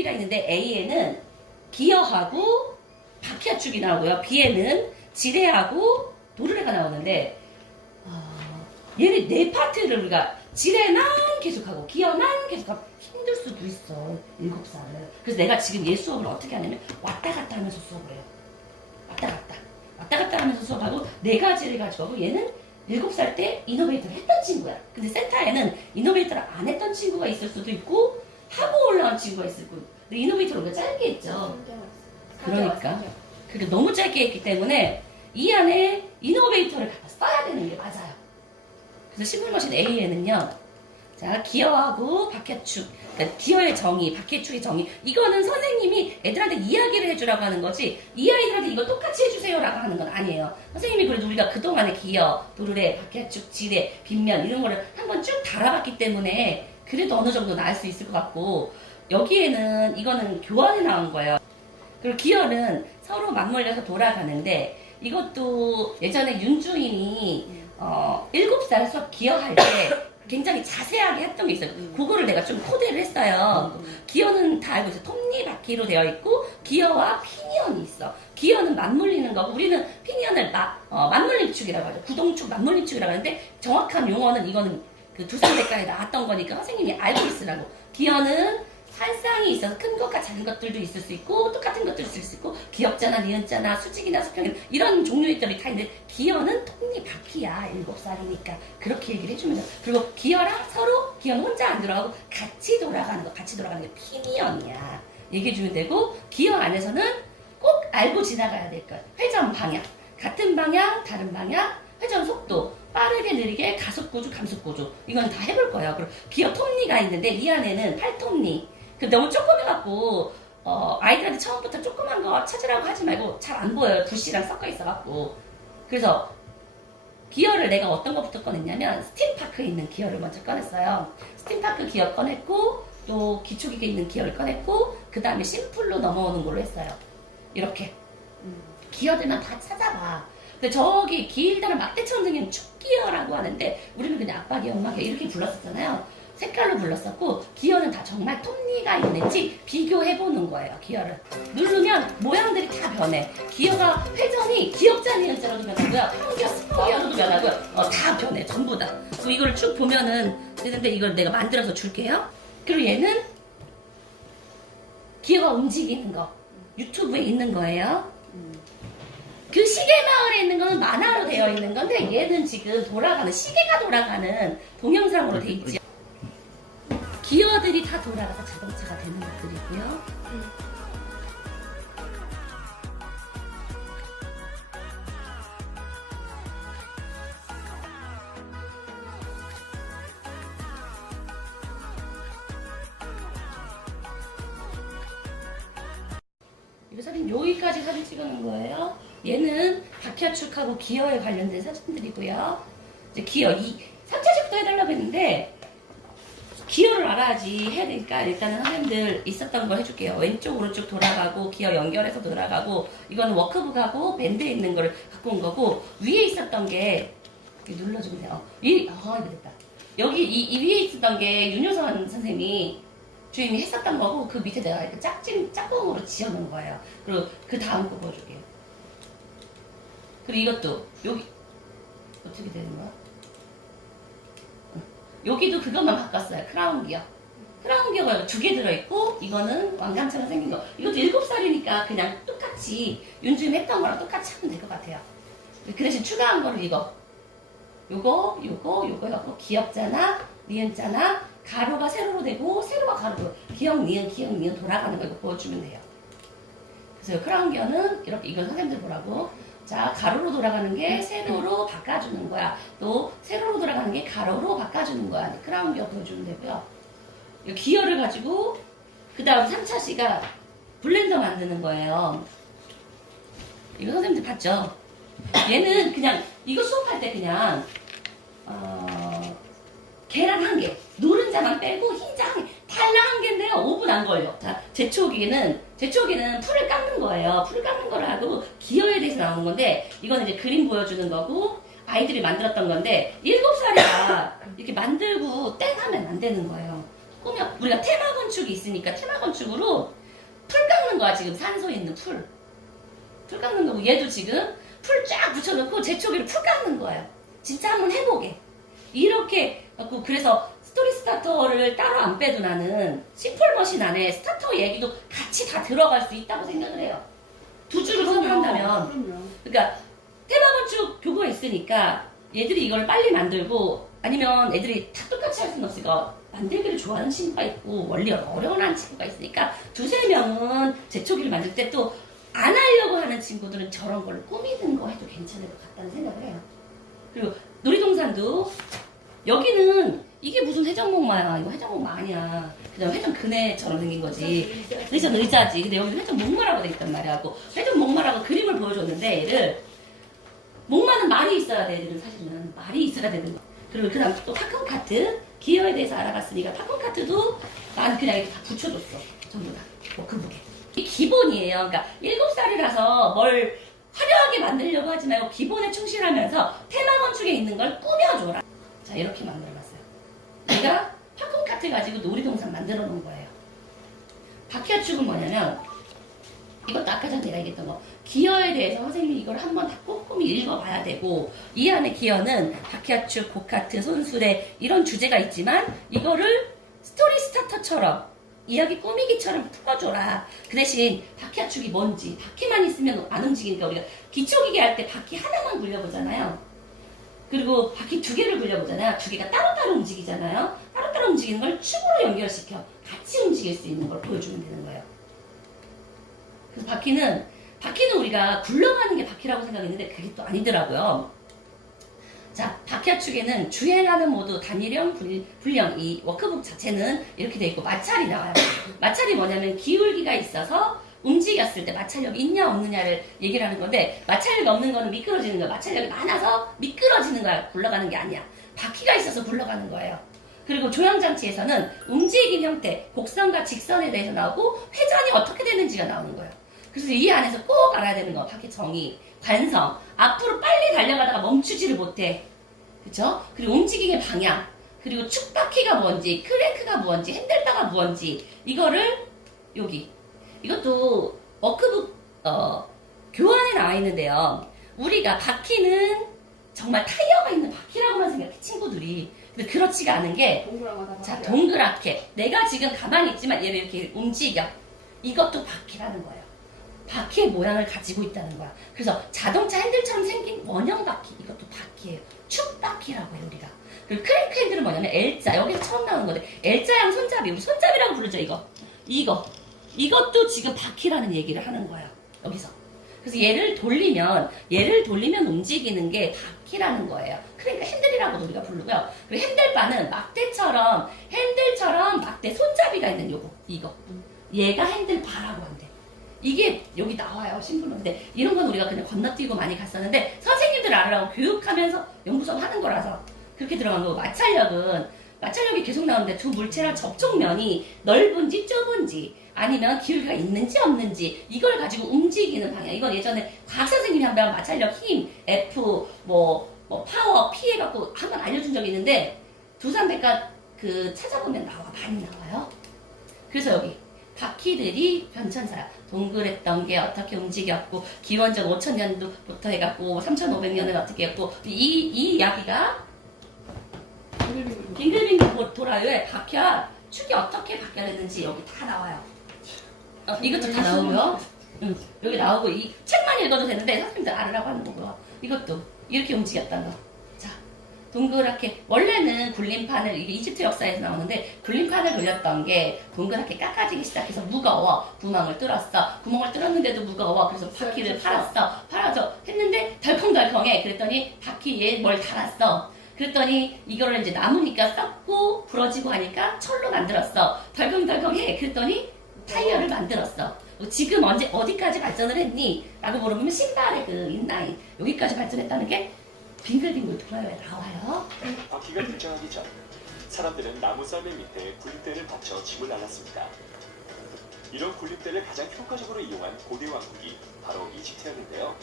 B가 있는데 A에는 기어하고 바퀴압축이 나오고요. B에는 지뢰하고 도르래가 나오는데 어, 얘네 네 파트를 우리가 지뢰만 계속하고 기어만 계속하고 힘들 수도 있어 일곱 살은. 그래서 내가 지금 얘 수업을 어떻게 하냐면 왔다 갔다 하면서 수업을 해요. 왔다 갔다. 왔다 갔다 하면서 수업하고 네 가지를 가지고 하고 얘는 일곱 살 때 이노베이터를 했던 친구야. 근데 센터에는 이노베이터를 안 했던 친구가 있을 수도 있고 하고 올라온 친구가 있을 거고 근데 이노베이터를 우리가 짧게 했죠 그러니까. 그게 너무 짧게 했기 때문에 이 안에 이노베이터를 갖다 써야 되는 게 맞아요. 그래서 시뮬머신 A에는요, 자, 기어하고 바퀴축, 그러니까 기어의 정의, 바퀴축의 정의, 이거는 선생님이 애들한테 이야기를 해주라고 하는 거지, 이 아이들한테 이거 똑같이 해주세요라고 하는 건 아니에요. 선생님이 그래도 우리가 그동안에 기어, 도르래, 바퀴축, 지뢰, 빗면, 이런 거를 한번 쭉 달아봤기 때문에 그래도 어느 정도 나을 수 있을 것 같고, 여기에는 이거는 교환에 나온 거예요. 그리고 기어는 서로 맞물려서 돌아가는데 이것도 예전에 윤주인이 어, 7살 수업 기어할 때 굉장히 자세하게 했던 게 있어요. 음. 그거를 내가 좀 코디를 했어요. 기어는 다 알고 있어요. 톱니바퀴로 되어 있고 기어와 피니언이 있어. 기어는 맞물리는 거고 우리는 피니언을 마, 어, 맞물림축이라고 하죠. 구동축, 맞물림축이라고 하는데 정확한 용어는 이거는 그 두산 대가에 나왔던 거니까 선생님이 알고 있으라고. 기어는 살상이 있어서 큰 것과 작은 것들도 있을 수 있고 똑같은 것도 있을 수 있고 기역자나 니은자나 수직이나 수평이나 이런 종류들이 다 있는데 기어는 톱니바퀴야 일곱 살이니까. 그렇게 얘기를 해주면 돼요. 그리고 기어랑 서로 기어는 혼자 안 들어가고 같이 돌아가는 거 같이 돌아가는 게 피니언이야. 얘기해주면 되고 기어 안에서는 꼭 알고 지나가야 될 거야 회전 방향. 같은 방향 다른 방향 회전 속도 빠르게 느리게 가속 구조 감속 구조. 이건 다 해볼 거예요. 그리고 기어 톱니가 있는데 이 안에는 팔톱니. 그 너무 조그매갖고 어, 아이들한테 처음부터 조그만 거 찾으라고 하지 말고 잘 안 보여요. 붓이랑 섞어 있어갖고. 그래서 기어를 내가 어떤 것부터 꺼냈냐면 스팀파크에 있는 기어를 먼저 꺼냈어요. 스팀파크 기어 꺼냈고 또 기초기계 있는 기어를 꺼냈고 그 다음에 심플로 넘어오는 걸로 했어요. 이렇게. 기어들만 다 찾아봐 근데 저기 길다란 막대처럼 생긴 축기어라고 하는데 우리는 그냥 아빠 기어 엄마 기어 이렇게 불렀었잖아요. 색깔로 불렀었고 기어는 다 정말 톱니가 있는지 비교해보는 거예요 기어를. 누르면 모양들이 다 변해. 기어가 회전이 기역자 니은자로도 변하고요. 평기어 스포기어로도 변하고요. 어, 다 변해 전부 다. 이걸 쭉 보면은 되는데 이걸 내가 만들어서 줄게요. 그리고 얘는 기어가 움직이는 거 유튜브에 있는 거예요 그 시계 마을에 있는 거는 만화로 되어 있는 건데 얘는 지금 돌아가는 시계가 돌아가는 동영상으로 돼 있지. 기어들이 다 돌아가서 자동차가 되는 것들이고요. 이거 사진 여기까지 사진 찍어놓은 거예요. 얘는 바퀴압축하고 기어에 관련된 사진들이고요. 이제 기어 이 3차식부터 해달라고 했는데 기어를 알아야지 해야 되니까 일단은 선생님들 있었던 거 해줄게요. 왼쪽 오른쪽 돌아가고 기어 연결해서 돌아가고 이거는 워크북하고 밴드에 있는 거를 갖고 온 거고 위에 있었던 게 눌러주면 돼요. 위, 아 이거 됐다. 여기 이, 이 위에 있었던 게 윤효선 선생님이 주임이 했었던 거고 그 밑에 내가 짝진 짝꿍으로 지어놓은 거예요. 그리고 그 다음 거 보여줄게요. 그리고 이것도 여기 어떻게 되는 거야? 응. 여기도 그것만 바꿨어요. 크라운 기어. 크라운 기어가 두 개 들어있고 이거는 왕관처럼 생긴 거. 이것도 일곱 살이니까 그냥 똑같이 윤주임 했던 거랑 똑같이 하면 될 것 같아요. 그 대신 추가한 거를 이거. 요거, 요거, 요거 해갖고 기역자나 니은자나 가로가 세로로 되고 세로가 가로로 기역, 니은, 기역, 니은 돌아가는 거 이거 보여주면 돼요. 그래서 크라운 기어는 이렇게 이건 선생님들 보라고. 자, 가로로 돌아가는 게 세로로 바꿔주는 거야. 또 세로로 돌아가는 게 가로로 바꿔주는 거야. 크라운 기어 보여주면 되고요. 이 기어를 가지고 그 다음 3차 씨가 블렌더 만드는 거예요. 이거 선생님들 봤죠? 얘는 그냥 이거 수업할 때 그냥 어, 계란 한 개, 노른자만 빼고 흰자 한 개, 달랑 한 개인데요. 5분 안 걸려. 자, 제초기는 제초기는 풀을 깎는 거예요. 풀을 깎는 거를 하고 기어에 대해서 나오는 건데 이거는 이제 그림 보여주는 거고 아이들이 만들었던 건데 일곱 살이라 이렇게 만들고 땡 하면 안 되는 거예요. 꾸며 우리가 테마 건축이 있으니까 테마 건축으로 풀 깎는 거야 지금 산소 있는 풀. 풀 깎는 거고 얘도 지금 풀 쫙 붙여놓고 제초기를 풀 깎는 거예요. 진짜 한번 해보게. 이렇게 갖고 그래서 스토리 스타터를 따로 안 빼도 나는 심플 머신 안에 스타터 얘기도 같이 다 들어갈 수 있다고 생각을 해요. 두 줄을 선택한다면 그럼요. 그러니까 테마 건축 교구가 있으니까 얘들이 이걸 빨리 만들고 아니면 애들이 다 똑같이 할 수는 없으니까 만들기를 좋아하는 친구가 있고 원리 어려워하는 친구가 있으니까 두세 명은 제초기를 만들 때 또 안 하려고 하는 친구들은 저런 걸 꾸미는 거 해도 괜찮을 것 같다는 생각을 해요. 그리고 놀이동산도 여기는 이게 무슨 회전목마야 이거 회전목마 아니야 그냥 회전 그네처럼 생긴 거지 회전 의자지. 근데 여기 회전 목마라고 돼 있단 말이야. 하고 회전 목마라고 그림을 보여줬는데 얘를 목마는 말이 있어야 돼. 얘들은 사실은 말이 있어야 되는 거. 그리고 그다음 또 팝콘 카트 기어에 대해서 알아봤으니까 팝콘 카트도 난 그냥 이렇게 다 붙여줬어. 전부 다. 뭐 그무게. 이 기본이에요. 그러니까 일곱 살이라서 뭘 화려하게 만들려고 하지 말고 기본에 충실하면서 테마 건축에 있는 걸 꾸며줘라. 자 이렇게 만들어 내가 팝콘 카트 가지고 놀이동산 만들어 놓은 거예요. 바퀴아축은 뭐냐면 이것도 아까 전에 내가 얘기했던 거 기어에 대해서 선생님이 이걸 한번 다 꼼꼼히 읽어봐야 되고 이 안에 기어는 바퀴아축, 고카트, 손수레 이런 주제가 있지만 이거를 스토리 스타터처럼 이야기 꾸미기처럼 풀어줘라. 그 대신 바퀴아축이 뭔지 바퀴만 있으면 안 움직이니까 우리가 기초기계 할 때 바퀴 하나만 굴려보잖아요. 그리고 바퀴 두 개를 굴려보잖아요. 두 개가 따로따로 움직이잖아요. 따로따로 움직이는 걸 축으로 연결시켜 같이 움직일 수 있는 걸 보여주면 되는 거예요. 그래서 바퀴는 바퀴는 우리가 굴러가는 게 바퀴라고 생각했는데 그게 또 아니더라고요. 자, 바퀴아축에는 주행하는 모드, 단일형, 불- 불령 이 워크북 자체는 이렇게 돼 있고 마찰이 나와요. 마찰이 뭐냐면 기울기가 있어서 움직였을 때 마찰력이 있냐 없느냐를 얘기를 하는 건데 마찰력이 없는 거는 미끄러지는 거야. 마찰력이 많아서 미끄러지는 거야. 굴러가는 게 아니야. 바퀴가 있어서 굴러가는 거예요. 그리고 조향장치에서는 움직임 형태, 곡선과 직선에 대해서 나오고 회전이 어떻게 되는지가 나오는 거예요. 그래서 이 안에서 꼭 알아야 되는 거, 바퀴 정의, 관성, 앞으로 빨리 달려가다가 멈추지를 못해. 그쵸? 그리고 움직임의 방향, 그리고 축바퀴가 뭔지, 크랭크가 뭔지, 핸들바가 뭔지, 이거를 여기. 이것도 워크북, 어, 교환에 나와 있는데요. 우리가 바퀴는 정말 타이어가 있는 바퀴라고만 생각해, 친구들이. 근데 그렇지가 않은 게, 자. 동그랗게. 내가 지금 가만히 있지만 얘를 이렇게 움직여. 이것도 바퀴라는 거예요. 바퀴의 모양을 가지고 있다는 거야. 그래서 자동차 핸들처럼 생긴 원형 바퀴. 이것도 바퀴예요. 축 바퀴라고 해요, 우리가. 그리고 크랭크 핸들은 뭐냐면 L자. 여기서 처음 나오는 건데, L자형 손잡이. 우리 손잡이라고 부르죠, 이거. 이거. 이것도 지금 바퀴라는 얘기를 하는 거예요. 여기서. 그래서 얘를 돌리면, 얘를 돌리면 움직이는 게 바퀴라는 거예요. 그러니까 핸들이라고 우리가 부르고요. 그리고 핸들바는 막대처럼, 핸들처럼 막대 손잡이가 있는 요거, 이거. 얘가 핸들바라고 한대. 이게 여기 나와요, 신분은. 근데 이런 건 우리가 그냥 건너뛰고 많이 갔었는데, 선생님들 알으라고 교육하면서 연구성 하는 거라서 그렇게 들어간 거고, 마찰력은, 마찰력이 계속 나오는데 두 물체랑 접촉면이 넓은지 좁은지, 아니면 기울기가 있는지 없는지 이걸 가지고 움직이는 방향. 이건 예전에 과학 선생님이 한번 마찰력 힘 F 뭐, 뭐 파워 P 해갖고 한 번 알려준 적이 있는데 두산백과 그 찾아보면 나와 많이 나와요. 그래서 여기 바퀴들이 변천사야. 동그랬던 게 어떻게 움직였고 기원전 5천년도부터 해갖고 3,500년을 어떻게 했고 이, 이 이야기가 빙글빙글. 도- 돌아요. 왜 바퀴야 축이 어떻게 바뀌었는지 여기 다 나와요. 어, 이것도 다 나오고요. 응, 여기 나오고 이 책만 읽어도 되는데 선생님들 알으라고 하는 거고요. 이것도 이렇게 움직였다는 거. 자, 동그랗게 원래는 굴림판을 이게 이집트 역사에서 나오는데 굴림판을 돌렸던 게 동그랗게 깎아지기 시작해서 무거워 구멍을 뚫었어 구멍을 뚫었는데도 무거워 그래서 바퀴를 팔았어 팔아서 했는데 덜컹덜컹해 그랬더니 바퀴에 뭘 달았어 그랬더니 이거를 이제 남으니까 썩고 부러지고 하니까 철로 만들었어 덜컹덜컹해 그랬더니 타이어를 만들었어 지금 언제 어디까지 발전을 했니? 라고 물어보면 신발의 그 인라인 여기까지 발전했다는 게 빙글빙글 돌아요 나와요 바퀴가 등장하기 전 사람들은 나무 썰매 밑에 굴림대를 받쳐 짐을 나눴습니다. 이런 굴림대를 가장 효과적으로 이용한 고대 왕국이 바로 이집트였는데요.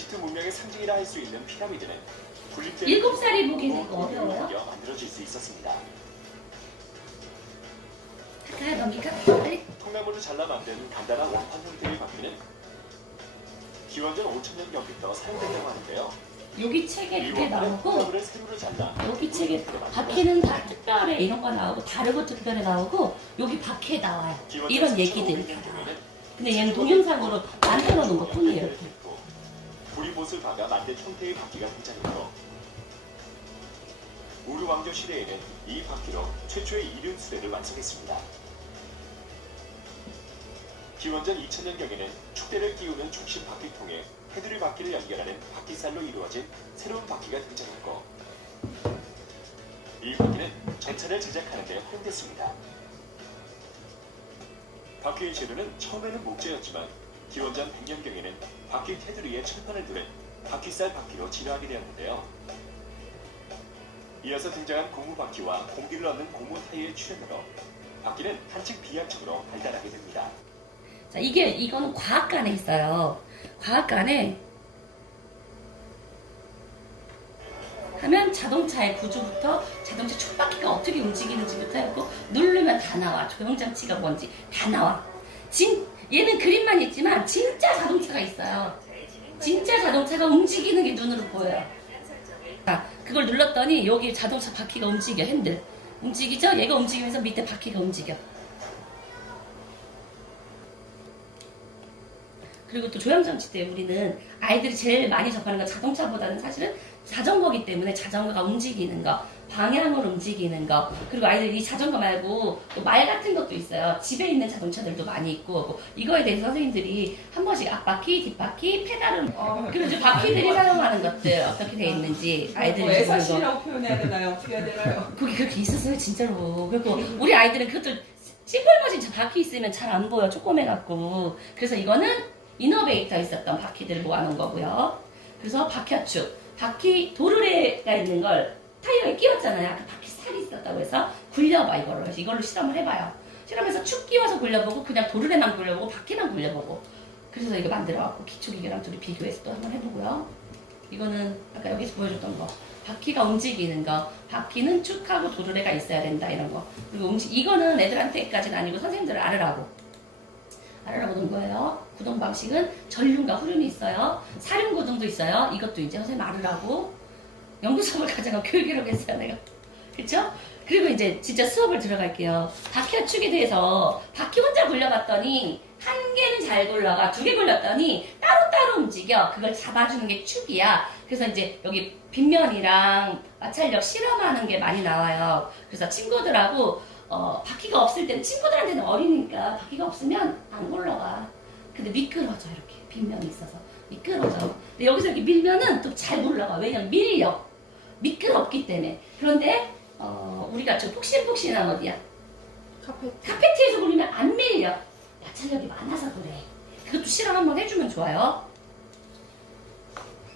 이집트 문명의 상징이라 할 수 있는 피라미드는 일곱 살이 보기에는 통해서 이거 어려워요? 만들어질 수 있었습니다. 넘기까? 빨리. 통나무를 잘라 만든 간단한 원판 형태의 바퀴는 기원전 5천년 경부터 사용된다고 하는데요. 여기 책에 이 그게 원판은 나오고 통나무를 세로로 잘라 여기 책에 바퀴는 다 특별해 이런 거 나오고 다르고 특별해 나오고 여기 바퀴에 나와요. 기원전 이런 3,500년 얘기들이 다 나와요. 경에는 근데 얘는 동영상으로 만들어 놓은 것 뿐이에요. 이렇게. 구리봇을 박아 만든 형태의 바퀴가 등장했고 우르 왕조 시대에는 이 바퀴로 최초의 이륜 수레를 완성했습니다. 기원전 2000년경에는 축대를 끼우는 중심 바퀴통에 테두리 바퀴를 연결하는 바퀴살로 이루어진 새로운 바퀴가 등장했고 이 바퀴는 전차를 제작하는 데 활용됐습니다. 바퀴의 재료는 처음에는 목재였지만 기원전 100년경에는 바퀴 테두리에 철판을 두른 바퀴살 바퀴로 진화하게 되었는데요. 이어서 등장한 고무 바퀴와 공기를 얻는 고무 타이의 출현으로 바퀴는 한층 비약적으로 발달하게 됩니다. 자, 이게, 이거는 과학관에 있어요. 과학관에 하면 자동차의 구조부터 자동차 촉바퀴가 어떻게 움직이는지부터 해고 누르면 다 나와. 조종장치가 뭔지 다 나와. 진, 얘는 그림만 있지만 진짜 자동차가 있어요. 진짜 자동차가 움직이는 게 눈으로 보여요. 아, 그걸 눌렀더니 여기 자동차 바퀴가 움직여, 핸들. 움직이죠? 얘가 움직이면서 밑에 바퀴가 움직여. 그리고 또 조향장치 때 우리는 아이들이 제일 많이 접하는 건 자동차보다는 사실은 자전거기 때문에 자전거가 움직이는 거, 방향을 움직이는 거, 그리고 아이들이 이 자전거 말고 또말 같은 것도 있어요. 집에 있는 자동차들도 많이 있고, 뭐 이거에 대해서 선생님들이 한 번씩 앞바퀴, 뒷바퀴, 페달을, 어, 그리고 이제 바퀴들이 사용하는 것들 어떻게 돼 있는지 아이들이 뭐 보는 거. 애사시라고 표현해야 되나요? 어떻게 해야 되나요? 그게 그렇게 있었어요, 진짜로. 그리고 우리 아이들은 그것도 저 바퀴 있으면 잘 안 보여, 조그매갖고. 그래서 이거는 이너베이터 있었던 바퀴들을 모아놓은 거고요. 그래서 바퀴압축, 바퀴 도르래가 있는 걸 타이어에 끼웠잖아요. 그 바퀴 살이 있었다고 해서 굴려봐, 이걸로. 해서 이걸로 실험을 해봐요. 실험해서 축 끼워서 굴려보고, 그냥 도르래만 굴려보고, 바퀴만 굴려보고. 그래서 이거 만들어갖고 기초기계랑 둘이 비교해서 또 한번 해보고요. 이거는 아까 여기서 보여줬던 거. 바퀴가 움직이는 거. 바퀴는 축하고 도르래가 있어야 된다, 이런 거. 그리고 음식, 이거는 애들한테까지는 아니고 선생님들을 알으라고. 알으라고 놓은 거예요. 구동 방식은 전륜과 후륜이 있어요. 사륜 구동도 있어요. 이것도 이제 선생님 알으라고. 연구 수업을 가져가 교육이라고 했어요, 내가. 그쵸? 그리고 이제 진짜 수업을 들어갈게요. 바퀴와 축에 대해서 바퀴 혼자 굴려봤더니 한 개는 잘 굴러가 두 개 굴렸더니 따로따로 움직여. 그걸 잡아주는 게 축이야. 그래서 이제 여기 빗면이랑 마찰력 실험하는 게 많이 나와요. 그래서 친구들하고 어, 바퀴가 없을 때는 친구들한테는 어리니까 바퀴가 없으면 안 굴러가. 근데 미끄러져 이렇게 빗면이 있어서 미끄러져. 근데 여기서 이렇게 밀면은 또 잘 굴러가. 왜냐면 밀려. 미끄럽기 때문에. 그런데 어, 우리가 저 폭신폭신한 어디야? 카페 카페트에서 굴리면 안 밀려. 마찰력이 많아서 그래. 그것도 실험 한번 해주면 좋아요.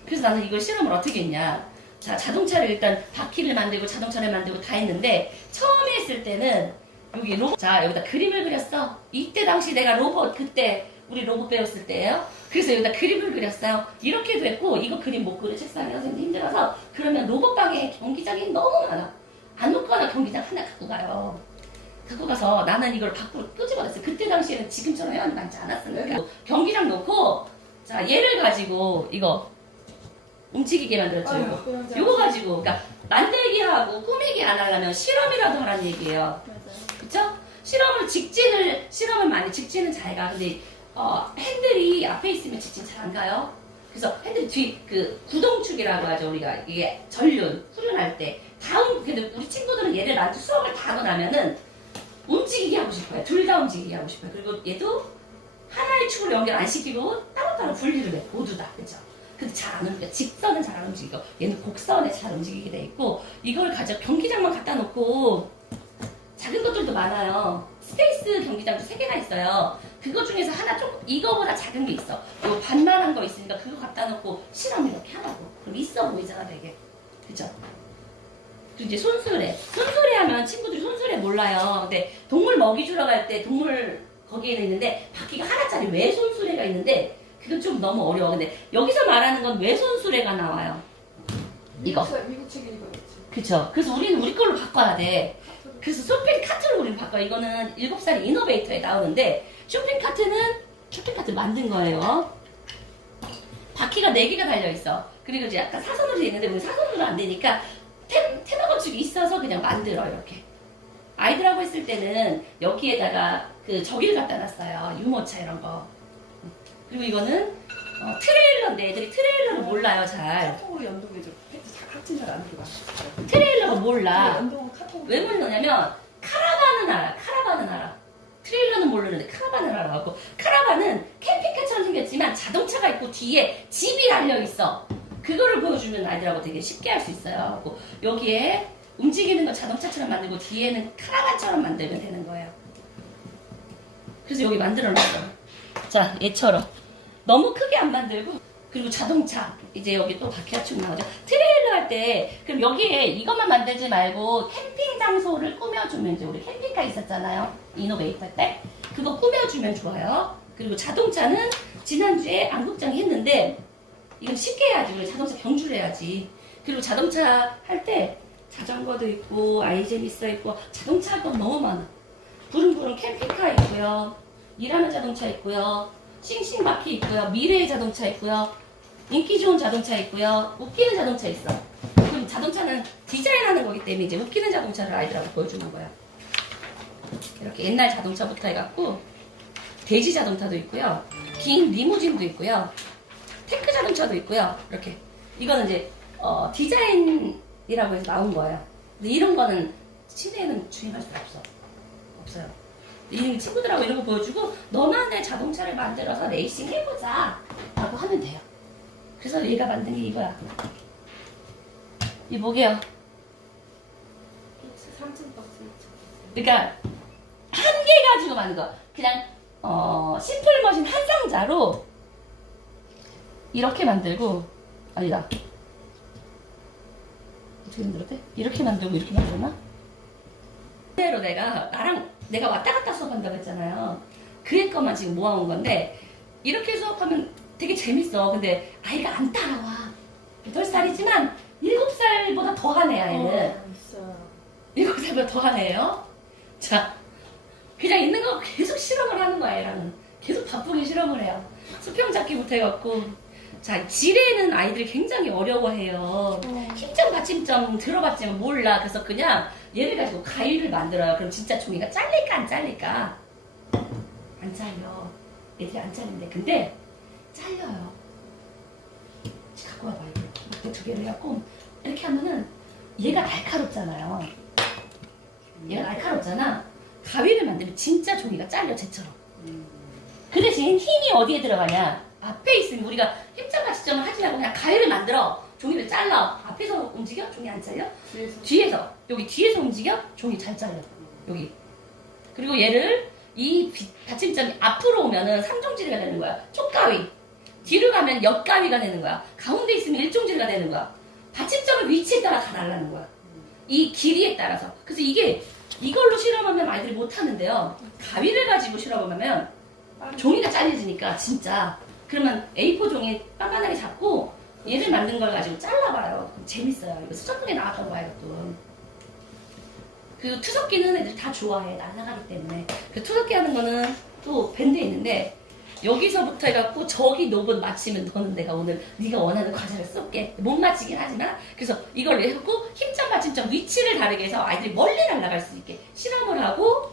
그래서 나는 이걸 실험을 어떻게 했냐. 자, 자동차를 일단 바퀴를 만들고 자동차를 만들고 다 했는데 처음에 했을 때는 여기 로봇, 자, 여기다 그림을 그렸어. 이때 당시 내가 로봇, 그때 우리 로봇 배웠을 때예요. 그래서 여기다 그림을 그렸어요. 이렇게도 했고 이거 그림 못 그려 책상에 선생님 힘들어서 그러면 로봇방에 경기장이 너무 많아. 안 놓거나 경기장 하나 갖고 가요. 갖고 가서 나는 이걸 밖으로 끄집어냈어요. 그때 당시에는 지금처럼 회원이 많지 않았으니까. 경기장 놓고, 자, 얘를 가지고, 이거, 움직이게 만들었죠. 이거. 요거 가지고, 그러니까, 만들기 하고 꾸미기 안 하려면 실험이라도 하라는 얘기예요. 그쵸? 실험을, 직진을, 실험을 많이, 직진은 잘 가. 근데, 어, 핸들이 앞에 있으면 직진 잘 안 가요. 그래서 핸들 뒤, 그, 구동축이라고 하죠, 우리가. 이게 전륜, 후륜할 때. 다음, 근데 우리 친구들은 얘를 나한테 수업을 다 하고 나면은, 움직이게 하고 싶어요. 둘 다 움직이게 하고 싶어요. 그리고 얘도 하나의 축으로 연결 안 시키고 따로따로 분리를 해. 모두 다. 그죠? 근데 잘 안 움직여. 직선은 잘 안 움직이고, 얘는 곡선에 잘 움직이게 돼 있고, 이걸 가져 경기장만 갖다 놓고, 작은 것들도 많아요. 스페이스 경기장도 세 개나 있어요. 그거 중에서 하나 좀, 이거보다 작은 게 있어. 요 반만한 거 있으니까 그거 갖다 놓고 실험 이렇게 하라고. 그럼 있어 보이잖아, 되게. 그죠? 그리고 이제 손수레. 손수레 하면 친구들이 손수레 몰라요. 근데 동물 먹이 주러 갈 때 동물 거기에는 있는데 바퀴가 하나짜리 외손수레가 있는데 그건 좀 너무 어려워. 근데 여기서 말하는 건 외손수레가 나와요. 이거. 미국, 책- 미국 책이니까 그렇지. 그쵸. 그래서 우리는 우리 걸로 바꿔야 돼. 그래서 쇼핑 카트로 우리는 바꿔. 이거는 7살 이노베이터에 나오는데 쇼핑 카트는 쇼핑 카트 만든 거예요. 바퀴가 4개가 달려있어. 그리고 이제 약간 사선으로 돼 있는데 우리 사선으로 안 되니까 테, 테너 건축이 있어서 그냥 만들어 이렇게. 아이들하고 있을 때는 여기에다가 그 저기를 갖다 놨어요. 유모차 이런 거. 그리고 이거는 어, 트레일러인데 애들이 트레일러를 몰라요 잘. 카톡으로 연동해줘. 팩트 잘 합친 잘안 들어가. 트레일러를 몰라. 카톡. 왜 모르냐면 카라반은 알아. 카라반은 알아. 트레일러는 모르는데 카라반을 알아갖고 카라반은 캠핑카처럼 생겼지만 자동차가 있고 뒤에 집이 달려 있어. 그거를 보여주면 아이들하고 되게 쉽게 할 수 있어요. 그리고 여기에 움직이는 거 자동차처럼 만들고 뒤에는 카라반처럼 만들면 되는 거예요. 그래서 여기 만들어 놨어. 자, 얘처럼. 너무 크게 안 만들고 그리고 자동차 이제 여기 또 바퀴가축 나오죠. 트레일러 할 때 그럼 여기에 이것만 만들지 말고 캠핑 장소를 꾸며주면 이제 우리 캠핑카 있었잖아요. 이노베이터 때. 그거 꾸며주면 좋아요. 그리고 자동차는 지난주에 안국장이 했는데 이건 쉽게 해야지. 우리 자동차 경주를 해야지. 그리고 자동차 할 때 자전거도 있고 아이제미스 있고 자동차 도 너무 많아. 부릉부릉 캠핑카 있고요. 일하는 자동차 있고요. 싱싱 바퀴 있고요. 미래의 자동차 있고요. 인기 좋은 자동차 있고요. 웃기는 자동차 있어. 그럼 자동차는 디자인하는 거기 때문에 이제 웃기는 자동차를 아이들하고 보여주는 거야. 이렇게 옛날 자동차부터 해갖고 돼지 자동차도 있고요. 긴 리무진도 있고요. 탱크 자동차도 있고요. 이렇게 이거는 이제 어, 디자인이라고 해서 나온 거예요. 근데 이런 거는 시내에는 주행할 수 없어. 없어요. 이 친구들하고 이런 거 보여주고 너만의 자동차를 만들어서 레이싱 해보자 라고 하면 돼요 그래서 얘가 만든 게 이거야 이 뭐게요 3층 버스. 그러니까 한 개 가지고 만든 거 그냥 어 심플 머신 한 상자로 이렇게 만들고 아니다 어떻게 만들었대? 이렇게 만들고 이렇게 만들었나? 그대로 내가 나랑 내가 왔다 갔다 수업한다고 했잖아요 그애 것만 지금 모아온 건데 이렇게 수업하면 되게 재밌어 근데 아이가 안 따라와 8살이지만 7살보다 더한 애야 얘는 어, 있어. 일곱 살보다 더한 애예요. 자, 그냥 있는 거 계속 실험을 하는 거야, 얘랑은. 계속 바쁘게 실험을 해요. 수평 잡기부터 해갖고. 자, 지뢰는 아이들이 굉장히 어려워해요. 힘점 받침점 들어봤지만 몰라. 그래서 그냥 얘를 가지고 가위를 만들어요. 그럼 진짜 종이가 잘릴까 안 잘릴까? 안 잘려. 애들이 안 잘린대. 근데 잘려요. 갖고 와봐, 이거. 이렇게 두 개를 해갖고 이렇게 하면은 얘가 날카롭잖아요. 얘가 날카롭잖아. 가위를 만들면 진짜 종이가 잘려, 쟤처럼. 그 대신 힘이 어디에 들어가냐? 앞에 있으면 우리가 힘장과 지점을 하지 말고 그냥 가위를 만들어. 종이를 잘라. 앞에서 움직여? 종이 안 잘려? 뒤에서. 뒤에서. 여기 뒤에서 움직여? 종이 잘 잘려. 여기. 그리고 얘를 이 비- 받침점이 앞으로 오면은 삼종지리가 되는 거야. 쪽가위. 뒤로 가면 옆가위가 되는 거야. 가운데 있으면 일종지리가 되는 거야. 받침점의 위치에 따라 다 달라는 거야. 이 길이에 따라서. 그래서 이게 이걸로 실험하면 아이들이 못 하는데요. 가위를 가지고 실험하면 종이가 잘려지니까 진짜. 그러면 A4 종이 빤빤하게 잡고 얘를 만든 걸 가지고 잘라봐요. 재밌어요. 이거 수정국에 나왔던 거야 이것도. 그 투석기는 애들 다 좋아해 날아가기 때문에 그 투석기 하는 거는 또 밴드에 있는데 여기서부터 해갖고 저기 녹은 맞히면 너는 내가 오늘 네가 원하는 과자를 쏠게. 못 맞히긴 하지만 그래서 이걸 해갖고 힘점 받침점 위치를 다르게 해서 아이들이 멀리 날아갈 수 있게 실험을 하고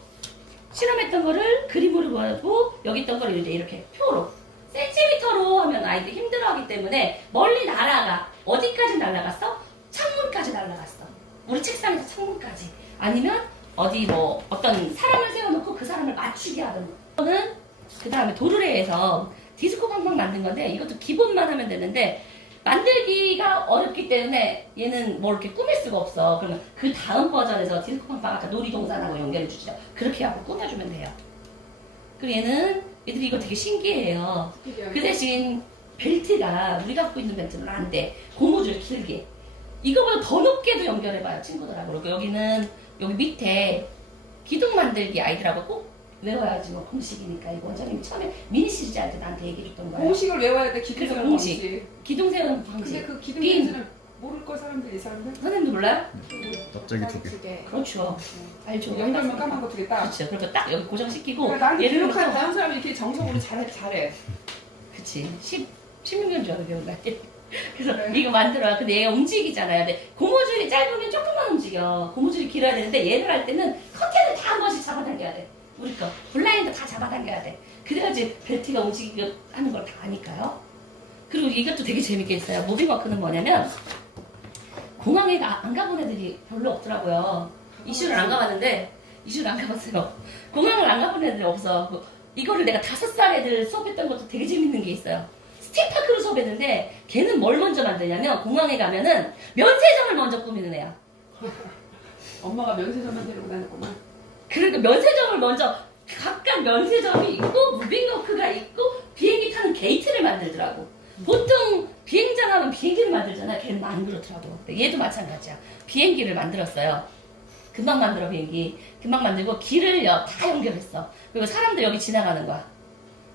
실험했던 거를 그림으로 보여주고 여기 있던 거를 이제 이렇게 표로 센티미터로 하면 아이들이 힘들어하기 때문에 멀리 날아가. 어디까지 날아갔어? 창문까지 날아갔어. 우리 책상에서 창문까지. 아니면 어디 뭐 어떤 사람을 세워놓고 그 사람을 맞추게 하든 이거는 그 다음에 도르래에서 디스코 팡팡 만든 건데 이것도 기본만 하면 되는데 만들기가 어렵기 때문에 얘는 뭐 이렇게 꾸밀 수가 없어 그러면 그 다음 버전에서 디스코 팡팡 아까 놀이동산하고 연결해 주시죠 그렇게 하고 꾸며주면 돼요 그리고 얘는 얘들이 이거 되게 신기해요 그 대신 벨트가 우리가 갖고 있는 벨트는 안 돼. 고무줄 길게. 이거보다 더 높게도 연결해봐요, 친구들하고. 그리고 여기는, 여기 밑에 기둥 만들기 아이들하고 꼭 외워야지, 뭐, 공식이니까. 이거 원장님이 처음에 미니 시리즈 할 때 나한테 얘기해 줬던 거예요. 공식을 외워야 돼. 기둥 그래서 세우는 공식. 공식. 기둥 세우는 근데 방식. 그 기둥 빈. 세우는 모를 걸 사람들 이 사람들. 선생님도 몰라요? 납작이 두 개. 그렇죠. 알죠. 연결만 까만 거 두 개 딱. 그렇죠. 그리고 딱 여기 고정시키고 그러니까 나는 얘를 기록한 놓고 다른 사람이 이렇게 정석으로 잘해 잘해. 그치. 10, 16년 줄 알고 배운 그래서 그래. 이거 만들어. 근데 얘가 움직이잖아요. 근데 고무줄이 짧으면 조금만 움직여. 고무줄이 길어야 되는데 얘를 할 때는 커튼을 다 한 번씩 잡아당겨야 돼. 우리 거. 블라인드 다 잡아당겨야 돼. 그래야지 벨트가 움직이고 하는 걸 다 아니까요. 그리고 이것도 되게 재밌게 했어요. 무빙워크는 뭐냐면 공항에 가- 안 가본 애들이 별로 없더라고요. 이슈를 안 가봤는데 이슈를 안 가봤어요. 공항을 안 가본 애들이 없어. 그- 이거를 내가 다섯 살 애들 수업했던 것도 되게 재밌는 게 있어요. 스팀파크로 수업했는데 걔는 뭘 먼저 만드냐면 공항에 가면은 면세점을 먼저 꾸미는 애야. 엄마가 면세점만 데리고 다녔구만. 그러니까 면세점을 먼저 각각 면세점이 있고 무빙워크가 있고 비행기 타는 게이트를 만들더라고. 보통 비행장 하면 비행기를 만들잖아. 걔는 안 그렇더라고. 얘도 마찬가지야. 비행기를 만들었어요. 금방 만들어 비행기. 금방 만들고 길을요 다 연결했어. 그리고 사람들 여기 지나가는 거야.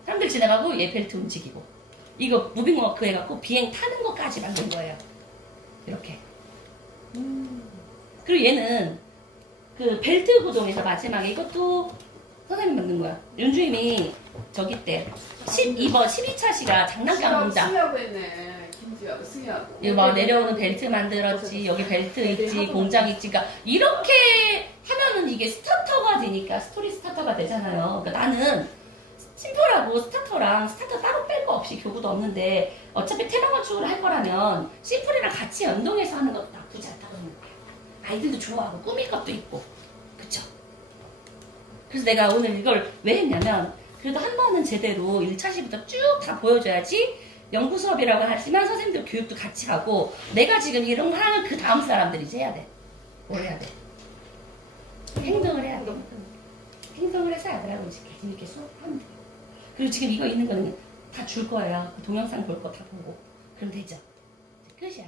사람들 지나가고 얘 벨트 움직이고. 이거 무빙워크 해갖고 비행 타는 것까지 만든 거예요. 이렇게. 그리고 얘는 그 벨트 구동에서 마지막에 이것도 선생님 만든 거야. 윤주임이 저기 때 12번 12차 시가 장난감 공장. 승희하고 했네. 김지하고 승희하고. 이거 막 내려오는 벨트 만들었지 여기 벨트 있지 공장 있지 그러니까 이렇게 하면은 이게 스타터가 되니까 스토리 스타터가 되잖아요 그러니까 나는 심플하고 스타터랑 스타터 따로 뺄 거 없이 교구도 없는데 어차피 테마 건축을 할 거라면 심플이랑 같이 연동해서 하는 것도 나쁘지 않다고 생각해요 아이들도 좋아하고 꾸밀 것도 있고 그쵸 그래서 내가 오늘 이걸 왜 했냐면 그래도 한 번은 제대로 1차 시부터 쭉 다 보여줘야지 연구 수업이라고 하지만 선생님들 교육도 같이 하고 내가 지금 이런 거 하면 그 다음 사람들이 해야 돼. 뭘 해야 돼? 행동을 해야 돼. 행동을 해서 아들하고 이제 재밌게 수업하면 돼. 그리고 지금 이거 있는 거는 다 줄 거예요. 그 동영상 볼 거 다 보고. 그럼 되죠. 끝이야.